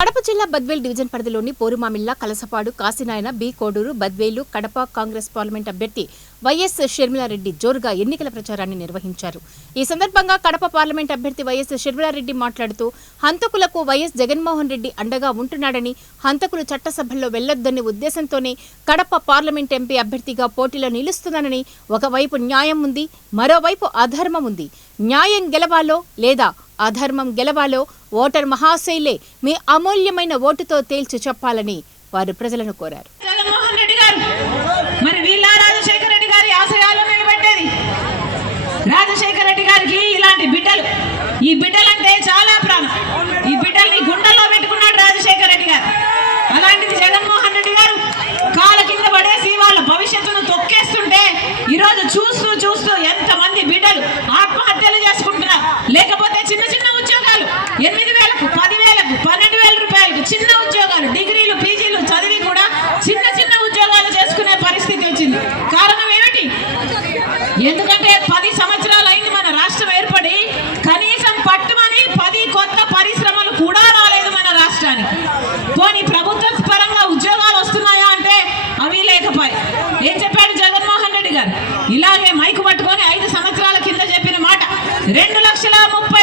కడప జిల్లా బద్వేల్ డివిజన్ పరిధిలోని Porumamilla Kalasapadu Kasinayana B Koduru Badvel Kadapa Congress parliament అభ్యర్థి YS Sharmila Reddy జోరుగా ఎన్నికల ప్రచారాన్ని నిర్వహించారు. ఈ సందర్భంగా కడప పార్లమెంట్ అభ్యర్థి వైఎస్ షర్మిలారెడ్డి మాట్లాడుతూ హంతకులకు వైఎస్ జగన్మోహన్ రెడ్డి అండగా ఉంటున్నాడని హంతకులు చట్టసభల్లో వెళ్ళొద్దనే ఉద్దేశంతోనే కడప పార్లమెంట్ ఎంపీ అభ్యర్థిగా పోటీలో నిలుస్తున్నానని ఒకవైపు న్యాయం ఉంది మరోవైపు అధర్మం ఉంది. న్యాయం గెలవాలో లేదా అధర్మం గెలవాలో ఓటర్ మహాశైలే మీ అమూల్యమైన ఓటుతో తేల్చి చెప్పాలని వారు ప్రజలను కోరారు జగన్మోహన్ రెడ్డి గారు మరి వీళ్ళ రాజశేఖర రెడ్డి గారి ఆశయాలు నిలబెట్టేది రాజశేఖర రెడ్డి గారికి ఇలాంటి బిడ్డలు ఈ బిడ్డలంటే చాలా ప్రాణం. ఈ బిడ్డల్ని గుండెల్లో పెట్టుకున్నాడు రాజశేఖర రెడ్డి గారు. అలాంటిది జగన్మోహన్ రెడ్డి గారు కాళ్ళ కింద పడేసి వాళ్ళ భవిష్యత్తును తొక్కేస్తుంటే ఈరోజు చూస్తూ చూస్తూ ఎంతమంది బిడ్డలు ఆత్మహత్యలు చేసుకుంటున్నారు. లేకపోతే చిన్న చిన్న ఉద్యోగాలు ఎనిమిది వేలకు పదివేలకు పన్నెండు వేల రూపాయలకు చిన్న ఉద్యోగాలు డిగ్రీలు పీజీలు చదివి కూడా చిన్న చిన్న ఉద్యోగాలు చేసుకునే పరిస్థితి వచ్చింది. కారణం ఏమిటి? ఎందుకు రెడ్డి గారు. ఇలాగే మైకు పట్టుకొని ఐదు సంవత్సరాల కింద చెప్పిన మాట. రెండు లక్షల ముప్పై